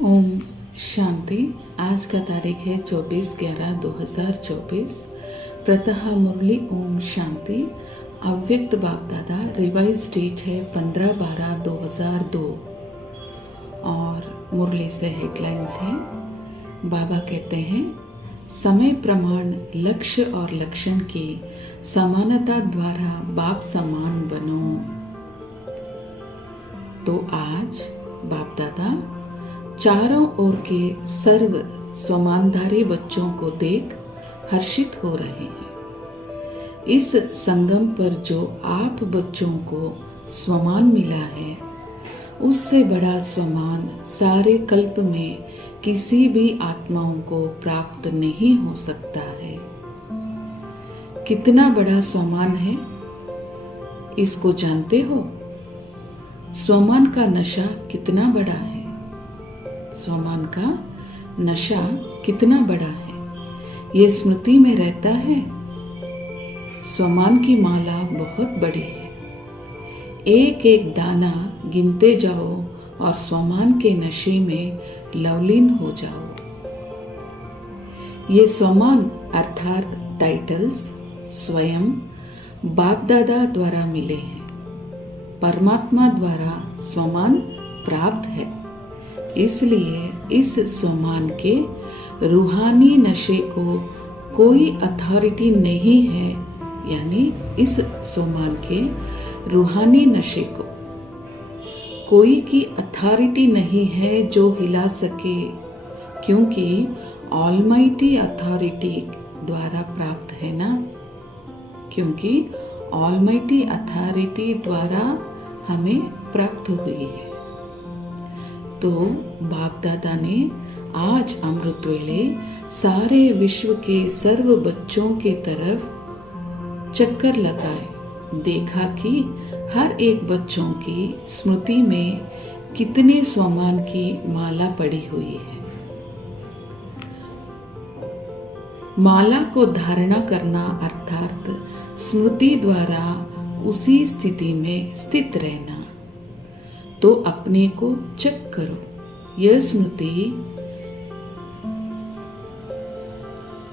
ओम शांति। आज का तारीख है 24/11/2024। प्रतः मुरली ओम शांति। अव्यक्त बाप दादा रिवाइज डेट है 15/12/2002 और मुरली से हेडलाइंस है। बाबा कहते हैं, समय प्रमाण लक्ष्य और लक्षण की समानता द्वारा बाप समान बनो। तो आज बाप दादा चारों ओर के सर्व स्वमानधारी बच्चों को देख हर्षित हो रहे हैं। इस संगम पर जो आप बच्चों को स्वमान मिला है, उससे बड़ा स्वमान सारे कल्प में किसी भी आत्माओं को प्राप्त नहीं हो सकता है। कितना बड़ा स्वमान है, इसको जानते हो? स्वमान का नशा कितना बड़ा है? स्वमान का नशा कितना बड़ा है, ये स्मृति में रहता है। स्वमान की माला बहुत बड़ी है। एक एक दाना गिनते जाओ और स्वमान के नशे में लवलीन हो जाओ। ये स्वमान अर्थात टाइटल्स स्वयं बाप दादा द्वारा मिले हैं। परमात्मा द्वारा स्वमान प्राप्त है, इसलिए इस स्वमान के रूहानी नशे को कोई अथॉरिटी नहीं है। यानी इस स्वमान के रूहानी नशे को कोई की अथॉरिटी नहीं है जो हिला सके, क्योंकि ऑलमाइटी अथॉरिटी द्वारा प्राप्त है ना। क्योंकि ऑलमाइटी अथॉरिटी द्वारा हमें प्राप्त हुई है। तो बाप दादा ने आज अमृत वेले सारे विश्व के सर्व बच्चों के तरफ चक्कर लगाए, देखा कि हर एक बच्चों की स्मृति में कितने स्वमान की माला पड़ी हुई है। माला को धारणा करना अर्थात स्मृति द्वारा उसी स्थिति में स्थित रहना। तो अपने को चेक करो, यह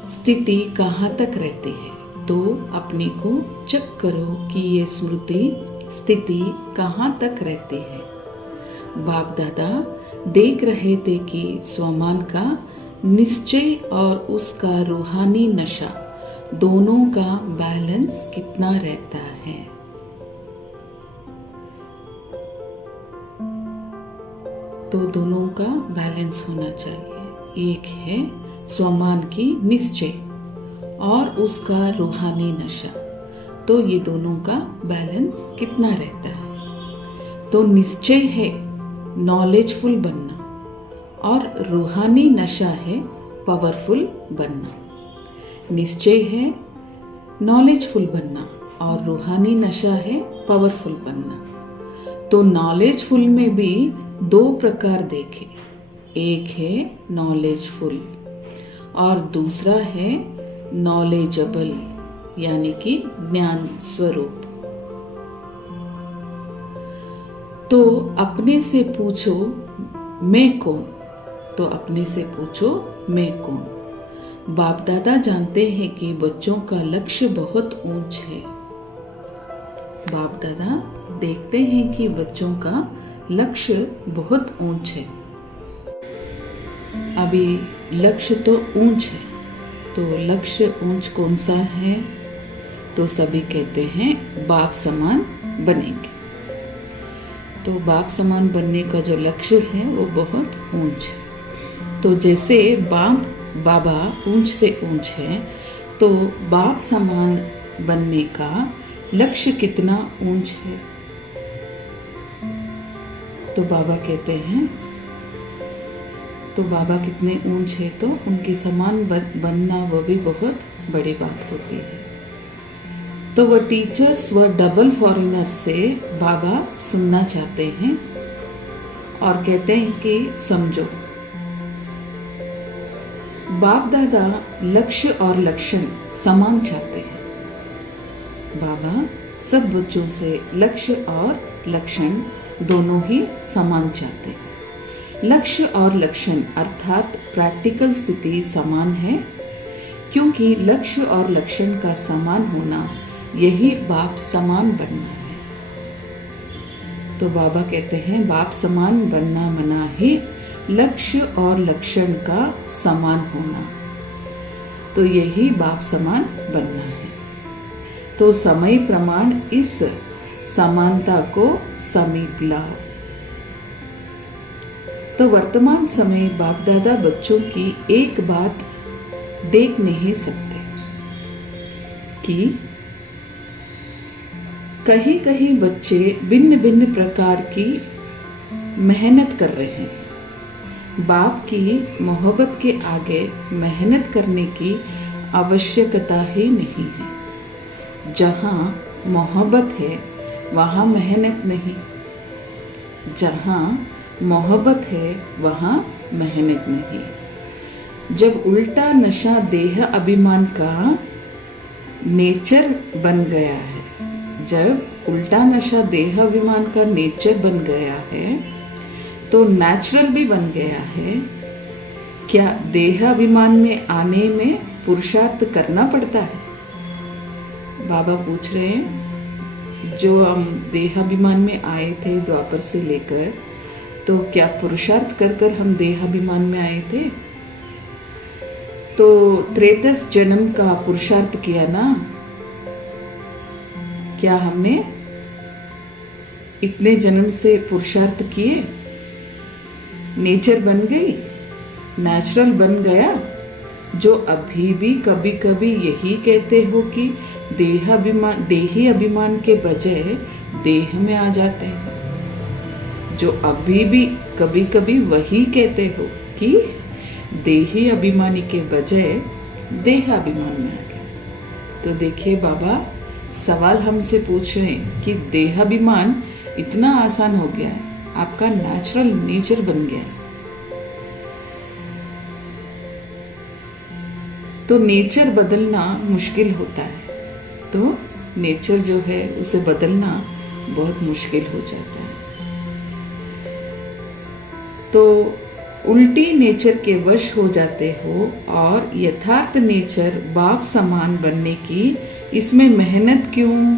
स्थिति कहाँ तक रहती है। तो अपने को चेक करो कि ये स्मृति स्थिति कहाँ तक रहती है। बाप दादा देख रहे थे कि स्वमान का निश्चय और उसका रूहानी नशा दोनों का बैलेंस कितना रहता है। तो दोनों का बैलेंस होना चाहिए। एक है स्वमान की निश्चय और उसका रूहानी नशा, तो ये दोनों का बैलेंस कितना रहता है। तो निश्चय है नॉलेजफुल बनना और रूहानी नशा है पावरफुल बनना। निश्चय है नॉलेजफुल बनना और रूहानी नशा है पावरफुल बनना। तो नॉलेजफुल में भी दो प्रकार देखे, एक है नॉलेजफुल और दूसरा है नॉलेजेबल, यानी कि ज्ञान स्वरूप। तो अपने से पूछो मैं कौन। तो अपने से पूछो मैं कौन। बाप दादा जानते हैं कि बच्चों का लक्ष्य बहुत ऊंच है। बाप दादा देखते हैं कि बच्चों का लक्ष्य बहुत ऊंच है। अभी लक्ष्य तो ऊंच है, तो लक्ष्य ऊंच कौन सा है? तो सभी कहते हैं बाप समान बनेंगे। तो बाप समान बनने का जो लक्ष्य है वो बहुत ऊंच है। तो जैसे बाबा ऊंचते ऊंच है, तो बाप समान बनने का लक्ष्य कितना ऊंच है। तो बाबा कहते हैं, तो बाबा कितने ऊंच है, तो उनके समान बनना वो भी बहुत बड़ी बात होती है। तो वह टीचर्स व डबल फॉरेनर्स से बाबा सुनना चाहते हैं और कहते हैं कि समझो, बाप दादा लक्ष्य और लक्षण समान चाहते हैं। बाबा सब बच्चों से लक्ष्य और लक्षण दोनों ही समान चाहते हैं। लक्ष्य और लक्षण अर्थात प्रैक्टिकल स्थिति समान है, क्योंकि लक्ष्य और लक्षण का समान होना यही बाप समान बनना है। तो बाबा कहते हैं बाप समान बनना मना ही लक्ष्य और लक्षण का समान होना, तो यही बाप समान बनना है। तो समय प्रमाण इस समानता को समीप लाओ। तो वर्तमान समय बाप दादा बच्चों की एक बात देख नहीं सकते कि कहीं कहीं बच्चे भिन्न भिन्न प्रकार की मेहनत कर रहे हैं। बाप की मोहब्बत के आगे मेहनत करने की आवश्यकता ही नहीं है। जहाँ मोहब्बत है वहाँ मेहनत नहीं, जहाँ मोहब्बत है वहाँ मेहनत नहीं। जब उल्टा नशा देह अभिमान का नेचर बन गया है, जब उल्टा नशा देह अभिमान का नेचर बन गया है तो नेचुरल भी बन गया है। क्या देह अभिमान में आने में पुरुषार्थ करना पड़ता है? बाबा पूछ रहे हैं, जो हम देह अभिमान में आए थे द्वापर से लेकर, तो क्या पुरुषार्थ कर कर हम देह अभिमान में आए थे? तो त्रेतस जन्म का पुरुषार्थ किया ना? क्या हमने इतने जन्म से पुरुषार्थ किए? नेचर बन गई, नेचुरल बन गया। जो अभी भी कभी कभी यही कहते हो कि देही अभिमान के बजाय देह में आ जाते हैं, जो अभी भी कभी कभी वही कहते हो कि देही अभिमानी के बजाय देह अभिमान में आ गया। तो देखिए बाबा सवाल हमसे पूछ रहे हैं कि देहाभिमान इतना आसान हो गया है, आपका नेचुरल नेचर बन गया है। तो नेचर बदलना मुश्किल होता है, तो नेचर जो है उसे बदलना बहुत मुश्किल हो जाता है। तो उल्टी नेचर के वश हो जाते हो और यथार्थ नेचर बाप समान बनने की इसमें मेहनत क्यों?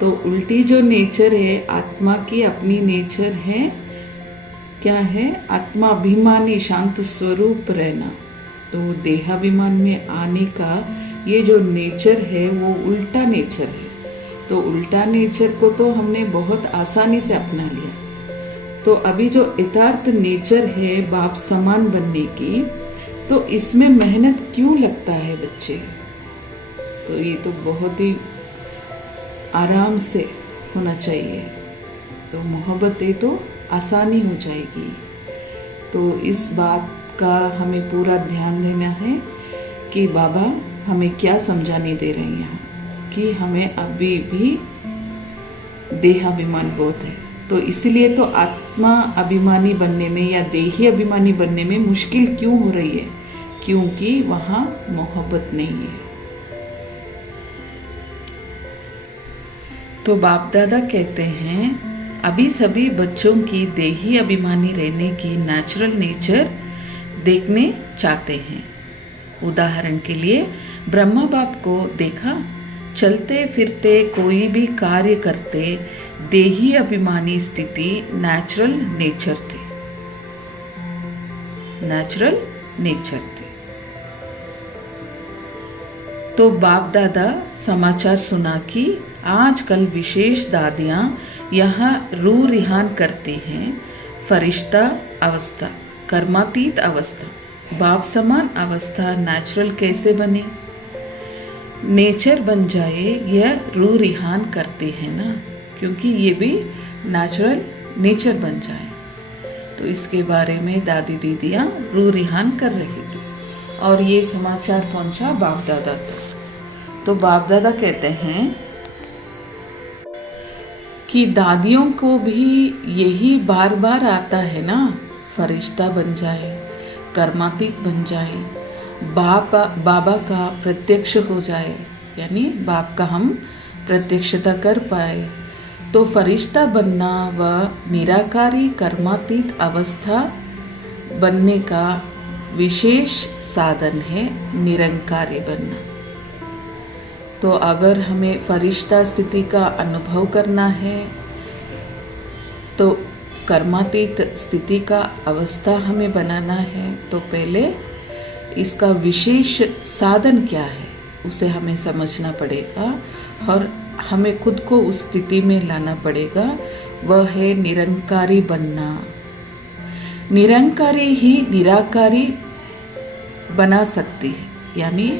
तो उल्टी जो नेचर है आत्मा की अपनी नेचर है, क्या है? आत्मा अभिमानी शांत स्वरूप रहना। तो देहाभिमान में आने का ये जो नेचर है वो उल्टा नेचर है। तो उल्टा नेचर को तो हमने बहुत आसानी से अपना लिया। तो अभी जो यथार्थ नेचर है बाप समान बनने की, तो इसमें मेहनत क्यों लगता है बच्चे? तो ये तो बहुत ही आराम से होना चाहिए, तो मोहब्बत है तो आसानी हो जाएगी। तो इस बात का हमें पूरा ध्यान देना है कि बाबा हमें क्या समझाने दे रहे हैं यहाँ, कि हमें अभी भी देहाभिमान बहुत है। तो इसीलिए तो आत्मा अभिमानी बनने में या देही अभिमानी बनने में मुश्किल क्यों हो रही है? क्योंकि वहाँ मोहब्बत नहीं है। तो बाप दादा कहते हैं अभी सभी बच्चों की देही अभिमानी रहने की नेचुरल नेचर देखने चाहते हैं। उदाहरण के लिए ब्रह्मा बाप को देखा, चलते फिरते कोई भी कार्य करते देही अभिमानी स्थिति नेचुरल नेचर थे, नेचुरल नेचर थे। तो बाप दादा समाचार सुना कि आजकल विशेष दादियाँ यहाँ रूह रिहान करती हैं। फरिश्ता अवस्था, कर्मातीत अवस्था, बाप समान अवस्था नेचुरल कैसे बने? नेचर बन जाए, यह रूह रिहान करते हैं ना, क्योंकि ये भी नेचुरल नेचर बन जाए। तो इसके बारे में दादी दीदियाँ रूह रिहान कर रही थी और ये समाचार पहुंचा बाप दादा तक। तो बाप दादा कहते हैं कि दादियों को भी यही बार बार आता है ना, फरिश्ता बन जाए, कर्मातीत बन जाए, बाबा का प्रत्यक्ष हो जाए, यानी बाप का हम प्रत्यक्षता कर पाए। तो फरिश्ता बनना व निराकारी कर्मातीत अवस्था बनने का विशेष साधन है निरंकारी बनना। तो अगर हमें फरिश्ता स्थिति का अनुभव करना है तो कर्मातीत स्थिति का अवस्था हमें बनाना है, तो पहले इसका विशेष साधन क्या है उसे हमें समझना पड़ेगा और हमें खुद को उस स्थिति में लाना पड़ेगा। वह है निरंकारी बनना। निरंकारी ही निराकारी बना सकती है, यानी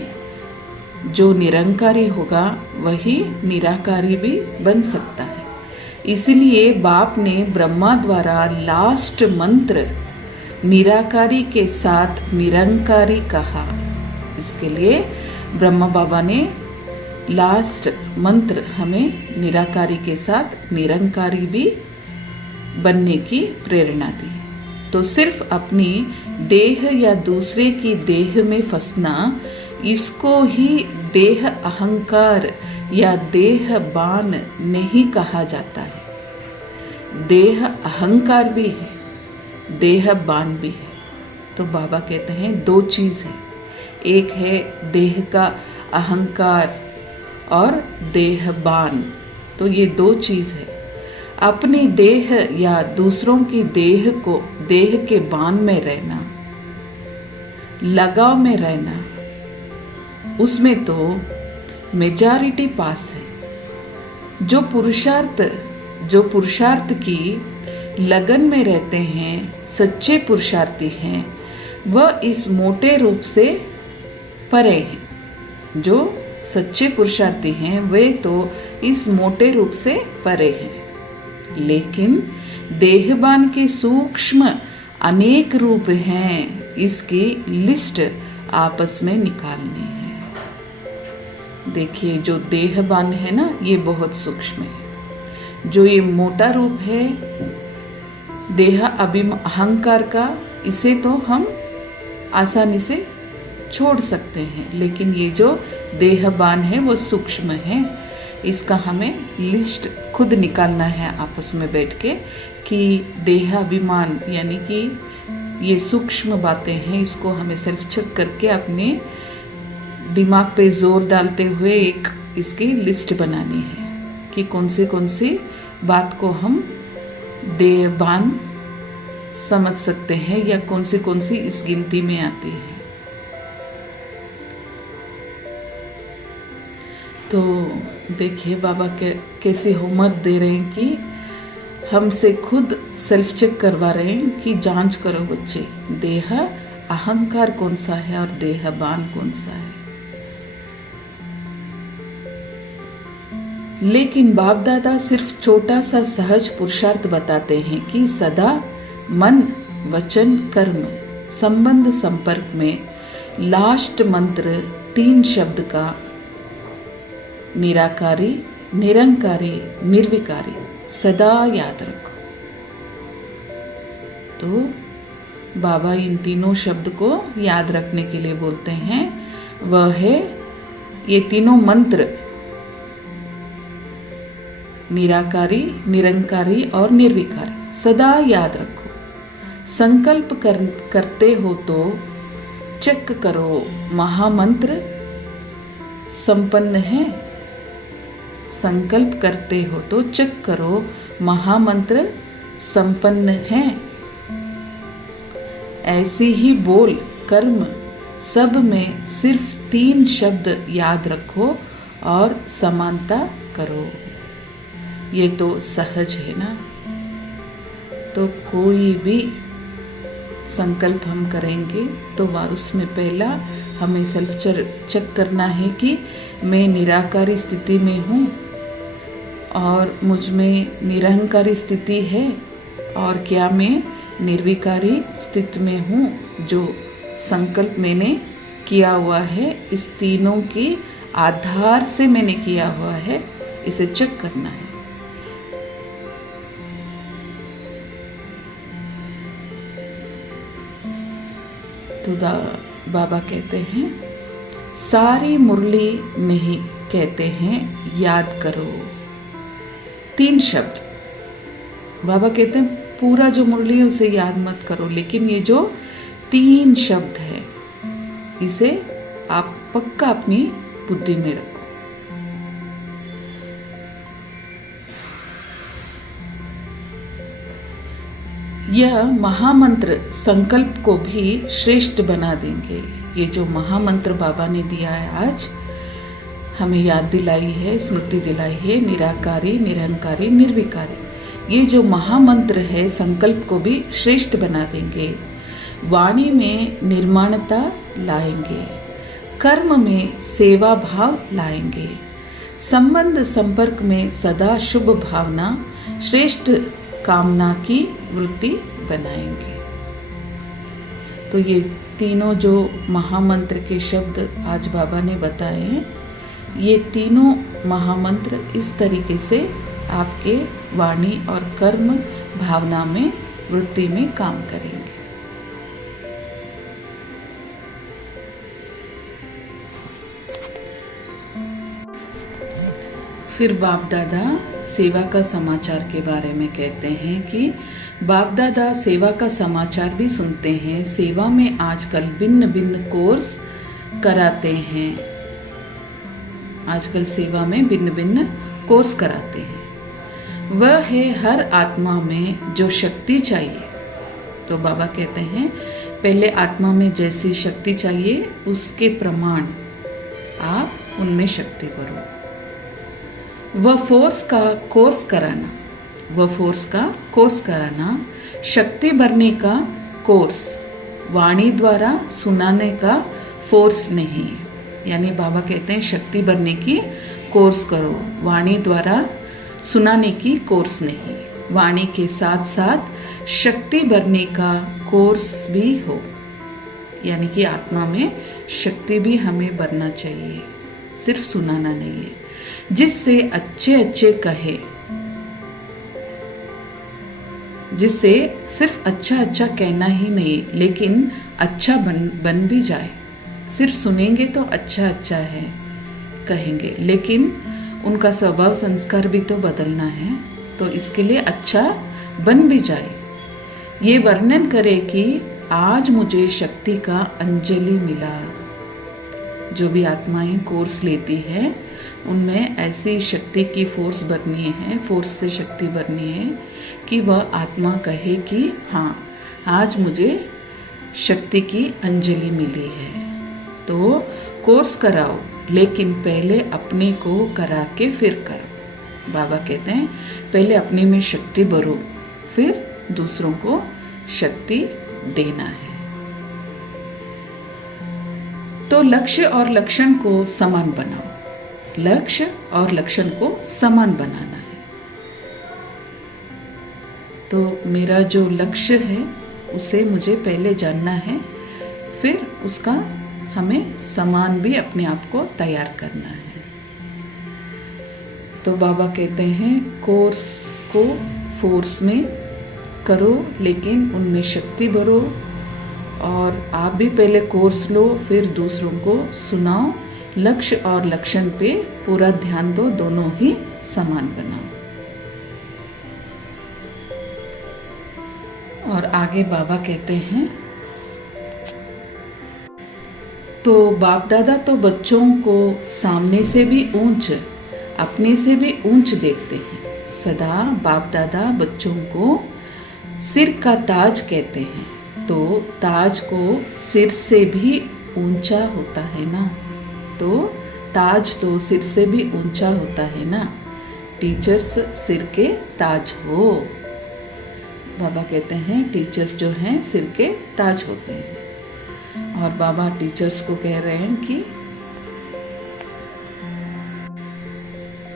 जो निरंकारी होगा वही निराकारी भी बन सकता है। इसलिए बाप ने ब्रह्मा द्वारा लास्ट मंत्र निराकारी के साथ निरंकारी कहा। इसके लिए ब्रह्मा बाबा ने लास्ट मंत्र हमें निराकारी के साथ निरंकारी भी बनने की प्रेरणा दी। तो सिर्फ अपनी देह या दूसरे की देह में फंसना, इसको ही देह अहंकार या देह बान नहीं कहा जाता है। देह अहंकार भी है, देह बान भी है। तो बाबा कहते हैं दो चीज है, एक है देह का अहंकार और देह बान। तो ये दो चीज है। अपनी देह या दूसरों की देह को, देह के बान में रहना, लगाव में रहना, उसमें तो मेजॉरिटी पास है। जो पुरुषार्थ की लगन में रहते हैं, सच्चे पुरुषार्थी हैं, वह इस मोटे रूप से परे हैं। जो सच्चे पुरुषार्थी हैं वे तो इस मोटे रूप से परे हैं। लेकिन देहबान के सूक्ष्म अनेक रूप हैं, इसकी लिस्ट आपस में निकालनी है। देखिए जो देहबान है ना, ये बहुत सूक्ष्म है। जो ये मोटा रूप है देह अहंकार का, इसे तो हम आसानी से छोड़ सकते हैं, लेकिन ये जो देहबान है वो सूक्ष्म है। इसका हमें लिस्ट खुद निकालना है आपस में बैठ के कि देहाभिमान यानी कि ये सूक्ष्म बातें हैं, इसको हमें सेल्फ चेक करके अपने दिमाग पे जोर डालते हुए एक इसकी लिस्ट बनानी है कि कौन सी बात को हम देहबान समझ सकते हैं या कौन सी इस गिनती में आती है। तो देखिए बाबा कैसे होमवर्क दे रहे हैं कि हमसे खुद सेल्फ चेक करवा रहे हैं कि जांच करो बच्चे, देह अहंकार कौन सा है और देहबान कौन सा है। लेकिन बाप दादा सिर्फ छोटा सा सहज पुरुषार्थ बताते हैं कि सदा मन वचन कर्म संबंध संपर्क में लास्ट मंत्र 3 शब्द का निराकारी, निरंकारी, निर्विकारी सदा याद रखो। तो बाबा इन तीनों शब्द को याद रखने के लिए बोलते हैं। वह है ये तीनों मंत्र निराकारी, निरंकारी और निर्विकारी सदा याद रखो। संकल्प करते हो तो चेक करो महामंत्र संपन्न है। संकल्प करते हो तो चेक करो महामंत्र संपन्न है। ऐसे ही बोल कर्म सब में सिर्फ 3 शब्द याद रखो और समानता करो। ये तो सहज है ना। तो कोई भी संकल्प हम करेंगे तो उसमें पहला हमें सेल्फ चेक करना है कि मैं निराकारी स्थिति में हूँ और मुझ में निरहंकारी स्थिति है, और क्या मैं निर्विकारी स्थिति में हूँ। जो संकल्प मैंने किया हुआ है इस तीनों की आधार से मैंने किया हुआ है, इसे चेक करना है। तो बाबा कहते हैं सारी मुरली नहीं, कहते हैं याद करो 3 शब्द। बाबा कहते हैं पूरा जो मुरली है उसे याद मत करो, लेकिन ये जो 3 शब्द है इसे आप पक्का अपनी बुद्धि में रखो। यह महामंत्र संकल्प को भी श्रेष्ठ बना देंगे। ये जो महामंत्र बाबा ने दिया है आज हमें याद दिलाई है, स्मृति दिलाई है, निराकारी, निरहंकारी, निर्विकारी। ये जो महामंत्र है संकल्प को भी श्रेष्ठ बना देंगे, वाणी में निर्माणता लाएंगे, कर्म में सेवा भाव लाएंगे, संबंध संपर्क में सदा शुभ भावना, श्रेष्ठ कामना की वृत्ति बनाएंगे। तो ये तीनों जो महामंत्र के शब्द आज बाबा ने बताए हैं, ये तीनों महामंत्र इस तरीके से आपके वाणी और कर्म भावना में, वृत्ति में काम करेंगे। फिर बाप दादा सेवा का समाचार के बारे में कहते हैं कि बाप दादा सेवा का समाचार भी सुनते हैं। सेवा में आजकल भिन्न भिन्न कोर्स कराते हैं। आजकल सेवा में भिन्न भिन्न कोर्स कराते हैं। वह है हर आत्मा में जो शक्ति चाहिए। तो बाबा कहते हैं पहले आत्मा में जैसी शक्ति चाहिए उसके प्रमाण आप उनमें शक्ति भरो। वह फोर्स का कोर्स कराना, शक्ति भरने का कोर्स, वाणी द्वारा सुनाने का फोर्स नहीं। यानी बाबा कहते हैं शक्ति भरने की कोर्स करो, वाणी द्वारा सुनाने की कोर्स नहीं। वाणी के साथ साथ शक्ति भरने का कोर्स भी हो, यानी कि आत्मा में शक्ति भी हमें भरना चाहिए, सिर्फ सुनाना नहीं है। जिससे अच्छे अच्छे कहे, जिससे सिर्फ अच्छा अच्छा कहना ही नहीं लेकिन अच्छा बन भी जाए। सिर्फ सुनेंगे तो अच्छा अच्छा है कहेंगे, लेकिन उनका स्वभाव संस्कार भी तो बदलना है, तो इसके लिए अच्छा बन भी जाए। ये वर्णन करे कि आज मुझे शक्ति का अंजलि मिला। जो भी आत्माएं कोर्स लेती है उनमें ऐसी शक्ति की फोर्स भरनी है, फोर्स से शक्ति भरनी है कि वह आत्मा कहे कि हाँ आज मुझे शक्ति की अंजलि मिली है। तो कोर्स कराओ, लेकिन पहले अपने को करा के फिर करो। बाबा कहते हैं पहले अपने में शक्ति भरो, फिर दूसरों को शक्ति देना है। तो लक्ष्य और लक्षण को समान बनाओ। लक्ष्य और लक्षण को समान बनाना है। तो मेरा जो लक्ष्य है उसे मुझे पहले जानना है, फिर उसका हमें समान भी अपने आप को तैयार करना है। तो बाबा कहते हैं कोर्स को फोर्स में करो, लेकिन उनमें शक्ति भरो, और आप भी पहले कोर्स लो फिर दूसरों को सुनाओ। लक्ष्य और लक्षण पे पूरा ध्यान दो, दोनों ही समान बनाओ। और आगे बाबा कहते हैं तो बाप दादा तो बच्चों को सामने से भी ऊंच, अपने से भी ऊंच देखते हैं। सदा बाप दादा बच्चों को सिर का ताज कहते हैं। तो ताज को सिर से भी ऊंचा होता है ना, तो ताज तो सिर से भी ऊंचा होता है ना। टीचर्स सिर के ताज हो। बाबा कहते हैं टीचर्स जो हैं सिर के ताज होते हैं। और बाबा टीचर्स को कह रहे हैं कि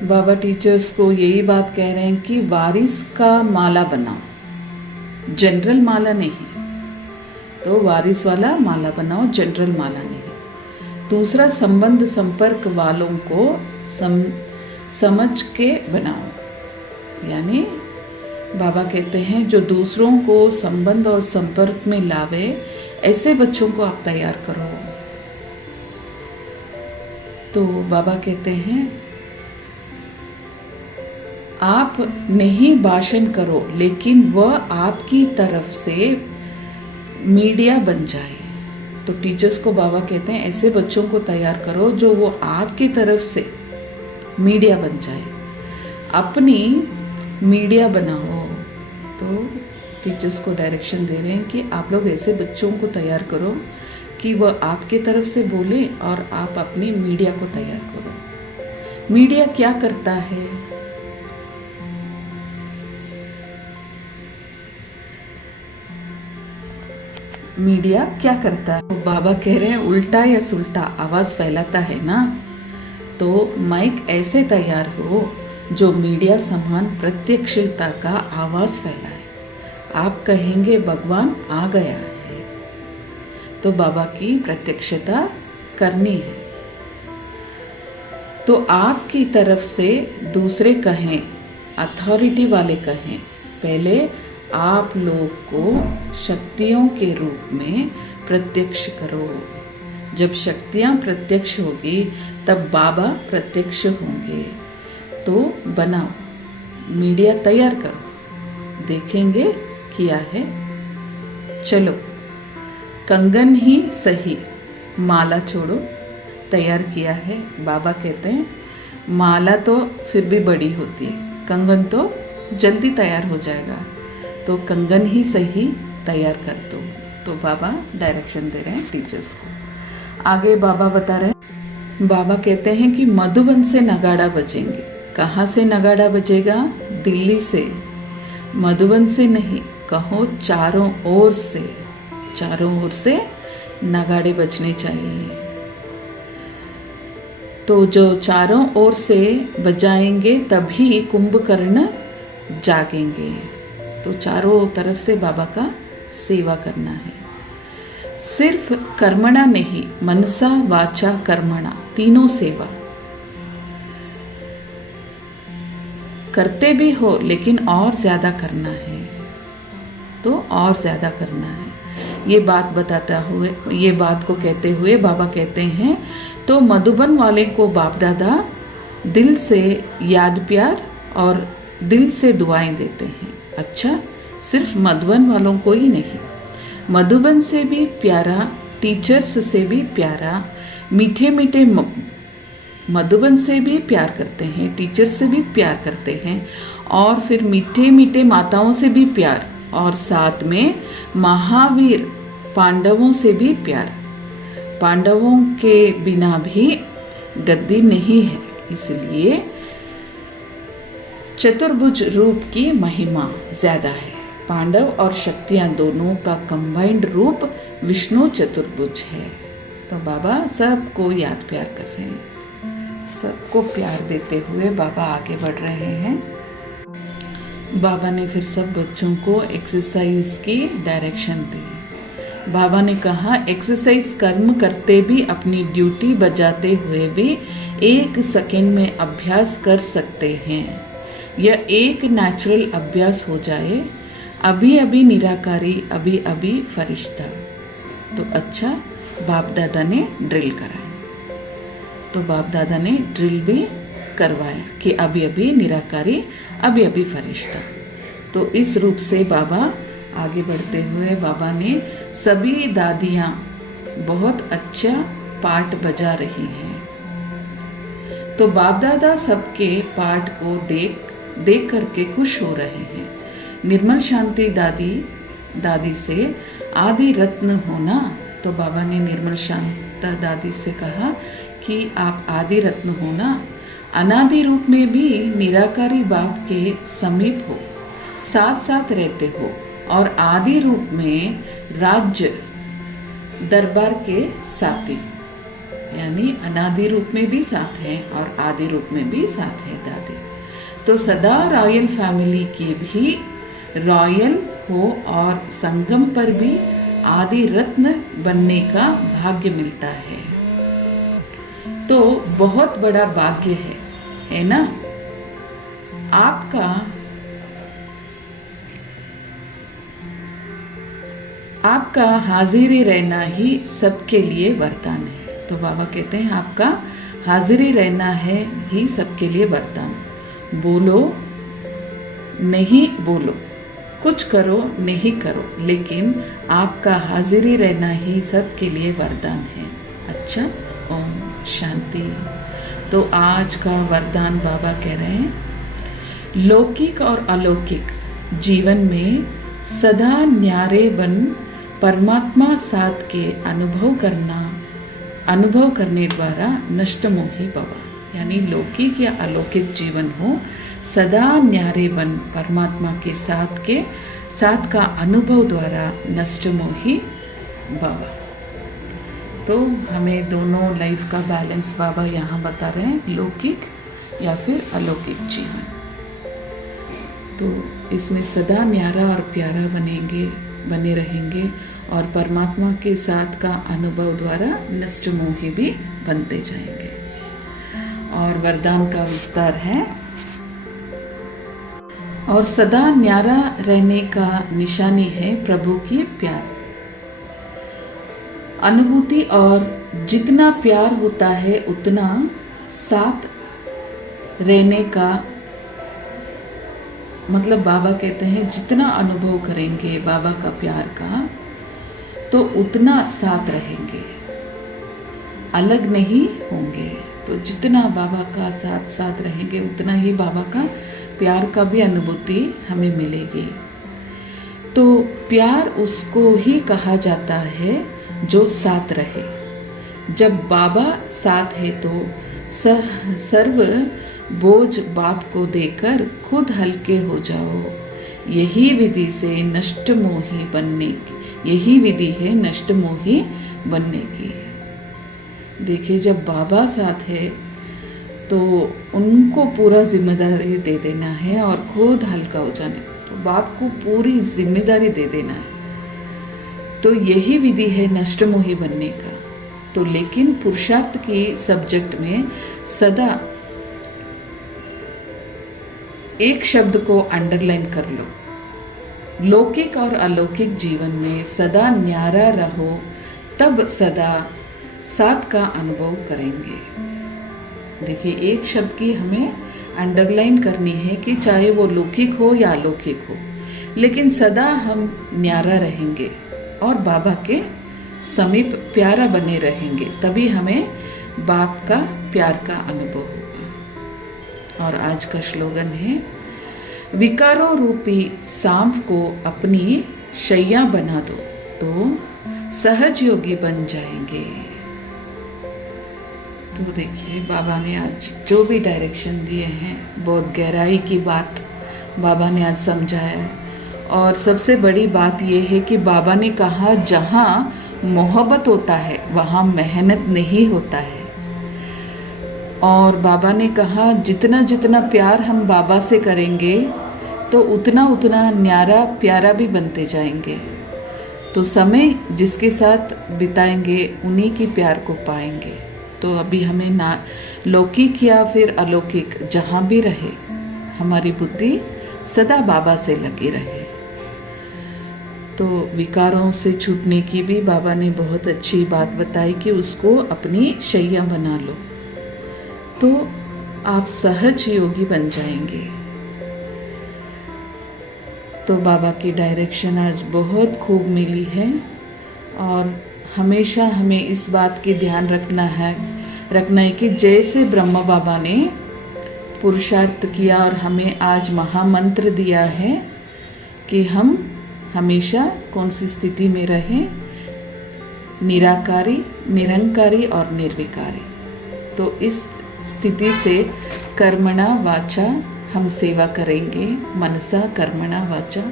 बाबा टीचर्स को यही बात कह रहे हैं कि वारिस का माला बनाओ, जनरल माला नहीं। तो वारिस वाला माला बनाओ, जनरल माला नहीं। दूसरा संबंध संपर्क वालों को समझ के बनाओ। यानी बाबा कहते हैं जो दूसरों को संबंध और संपर्क में लावे, ऐसे बच्चों को आप तैयार करो। तो बाबा कहते हैं आप नहीं भाषण करो, लेकिन वह आपकी तरफ से मीडिया बन जाए। तो टीचर्स को बाबा कहते हैं ऐसे बच्चों को तैयार करो जो वो आपकी तरफ से मीडिया बन जाए, अपनी मीडिया बनाओ। तो टीचर्स को डायरेक्शन दे रहे हैं कि आप लोग ऐसे बच्चों को तैयार करो कि वह आपके तरफ से बोले और आप अपनी मीडिया को तैयार करो। मीडिया क्या करता है? मीडिया क्या करता है? तो बाबा कह रहे हैं उल्टा या सुल्टा आवाज फैलाता है ना। तो माइक ऐसे तैयार हो जो मीडिया समान प्रत्यक्षता का आवाज फैलाए। आप कहेंगे भगवान आ गया है, तो बाबा की प्रत्यक्षता करनी है। तो आपकी तरफ से दूसरे कहें, अथॉरिटी वाले कहें, पहले आप लोग को शक्तियों के रूप में प्रत्यक्ष करो। जब शक्तियां प्रत्यक्ष होगी तब बाबा प्रत्यक्ष होंगे। तो बनाओ, मीडिया तैयार करो, देखेंगे किया है। चलो कंगन ही सही, माला छोड़ो, तैयार किया है। बाबा कहते हैं माला तो फिर भी बड़ी होती है, कंगन तो जल्दी तैयार हो जाएगा, तो कंगन ही सही तैयार कर दो। तो बाबा डायरेक्शन दे रहे हैं टीचर्स को। आगे बाबा बता रहे हैं, बाबा कहते हैं कि मधुबन से नगाड़ा बजेंगे। कहाँ से नगाड़ा बजेगा? दिल्ली से। मधुबन से नहीं, कहो चारों ओर से। चारों ओर से नगाड़े बजने चाहिए। तो जो चारों ओर से बजाएंगे तभी कुंभकर्ण जागेंगे। तो चारों तरफ से बाबा का सेवा करना है। सिर्फ कर्मणा नहीं, मनसा वाचा कर्मणा, तीनों सेवा करते भी हो, लेकिन और ज्यादा करना है। तो और ज्यादा करना है। ये बात बताता हुए, ये बात को कहते हुए बाबा कहते हैं तो मधुबन वाले को बाप दादा दिल से याद प्यार और दिल से दुआएं देते हैं। अच्छा, सिर्फ मधुबन वालों को ही नहीं, मधुबन से भी प्यारा, टीचर्स से भी प्यारा, मीठे मीठे मधुबन से भी प्यार करते हैं, टीचर्स से भी प्यार करते हैं, और फिर मीठे मीठे माताओं से भी प्यार, और साथ में महावीर पांडवों से भी प्यार। पांडवों के बिना भी गद्दी नहीं है, इसलिए चतुर्भुज रूप की महिमा ज्यादा है। पांडव और शक्तियां दोनों का कंबाइंड रूप विष्णु चतुर्भुज है। तो बाबा सबको याद प्यार कर रहे हैं, सबको प्यार देते हुए बाबा आगे बढ़ रहे हैं। बाबा ने फिर सब बच्चों को एक्सरसाइज की डायरेक्शन दी। बाबा ने कहा एक्सरसाइज कर्म करते भी, अपनी ड्यूटी बजाते हुए भी 1 सेकंड में अभ्यास कर सकते हैं। यह एक नेचुरल अभ्यास हो जाए, अभी अभी निराकारी, अभी अभी फरिश्ता। तो अच्छा, बाप दादा ने ड्रिल कराया। तो बाप दादा ने ड्रिल भी करवाया कि अभी अभी निराकारी, अभी अभी फरिश्ता। तो इस रूप से बाबा आगे बढ़ते हुए बाबा ने सभी दादियाँ बहुत अच्छा पाठ बजा रही हैं। तो बाप दादा सबके पाठ को देख करके खुश हो रहे हैं। निर्मल शांति दादी से आदि रत्न होना। तो बाबा ने निर्मल शांत दादी से कहा कि आप आदि रत्न होना, अनादि रूप में भी निराकारी बाप के समीप हो, साथ साथ रहते हो, और आदि रूप में राज्य दरबार के साथी, यानी अनादि रूप में भी साथ है और आदि रूप में भी साथ है दादी। तो सदा रॉयल फैमिली की भी रॉयल हो और संगम पर भी आदि रत्न बनने का भाग्य मिलता है। तो बहुत बड़ा भाग्य है ना? आपका हाजिरी रहना ही सबके लिए वरदान है। तो बाबा कहते हैं आपका हाजिरी रहना है ही सबके लिए वरदान। बोलो नहीं बोलो, कुछ करो नहीं करो, लेकिन आपका हाजिरी रहना ही सबके लिए वरदान है। अच्छा, ओम शांति। तो आज का वरदान बाबा कह रहे हैं, लौकिक और अलौकिक जीवन में सदा न्यारे बन परमात्मा साथ के अनुभव करने द्वारा नष्टमोही भव। यानी लौकिक या अलौकिक जीवन हो, सदा न्यारे बन परमात्मा के साथ का अनुभव द्वारा नष्टमोही भव। तो हमें दोनों लाइफ का बैलेंस बाबा यहाँ बता रहे हैं, लौकिक या फिर अलौकिक जीवन। तो इसमें सदा न्यारा और प्यारा बने रहेंगे और परमात्मा के साथ का अनुभव द्वारा नष्टमोही भी बनते जाएंगे। और वरदान का विस्तार है, और सदा न्यारा रहने का निशानी है प्रभु की प्यार अनुभूति, और जितना प्यार होता है उतना साथ रहने का मतलब बाबा कहते हैं जितना अनुभव करेंगे बाबा का प्यार का तो उतना साथ रहेंगे, अलग नहीं होंगे। तो जितना बाबा का साथ रहेंगे उतना ही बाबा का प्यार का भी अनुभूति हमें मिलेगी। तो प्यार उसको ही कहा जाता है जो साथ रहे। जब बाबा साथ है तो सर्व बोझ बाप को देकर खुद हल्के हो जाओ। यही विधि है नष्टमोही बनने की। देखिए, जब बाबा साथ है तो उनको पूरा जिम्मेदारी दे देना है और खुद हल्का हो जाने, तो बाप को पूरी जिम्मेदारी दे देना है। तो यही विधि है नष्टमोही बनने का। तो लेकिन पुरुषार्थ की सब्जेक्ट में सदा एक शब्द को अंडरलाइन कर लो, लौकिक और अलौकिक जीवन में सदा न्यारा रहो, तब सदा साथ का अनुभव करेंगे। देखिए, एक शब्द की हमें अंडरलाइन करनी है कि चाहे वो लौकिक हो या अलौकिक हो, लेकिन सदा हम न्यारा रहेंगे और बाबा के समीप प्यारा बने रहेंगे, तभी हमें बाप का प्यार का अनुभव होगा। और आज का स्लोगन है, विकारों रूपी सांप को अपनी शैया बना दो तो सहज योगी बन जाएंगे। तो देखिए, बाबा ने आज जो भी डायरेक्शन दिए हैं, बहुत गहराई की बात बाबा ने आज समझाया है। और सबसे बड़ी बात यह है कि बाबा ने कहा, जहाँ मोहब्बत होता है वहाँ मेहनत नहीं होता है। और बाबा ने कहा, जितना जितना प्यार हम बाबा से करेंगे तो उतना उतना न्यारा प्यारा भी बनते जाएंगे। तो समय जिसके साथ बिताएंगे उन्हीं की प्यार को पाएंगे। तो अभी हमें ना लौकिक या फिर अलौकिक जहाँ भी रहे, हमारी बुद्धि सदा बाबा से लगी रहे। तो विकारों से छूटने की भी बाबा ने बहुत अच्छी बात बताई कि उसको अपनी शैया बना लो तो आप सहज योगी बन जाएंगे। तो बाबा की डायरेक्शन आज बहुत खूब मिली है और हमेशा हमें इस बात की ध्यान रखना है कि जैसे ब्रह्मा बाबा ने पुरुषार्थ किया और हमें आज महामंत्र दिया है कि हम हमेशा कौन सी स्थिति में रहें, निराकारी, निरंकारी और निर्विकारी। तो इस स्थिति से कर्मणा वाचा हम सेवा करेंगे, मनसा कर्मणा वाचा,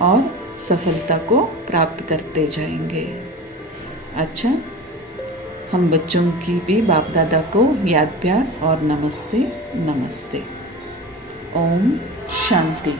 और सफलता को प्राप्त करते जाएंगे। अच्छा, हम बच्चों की भी बाप दादा को याद प्यार और नमस्ते नमस्ते। ओम शांति।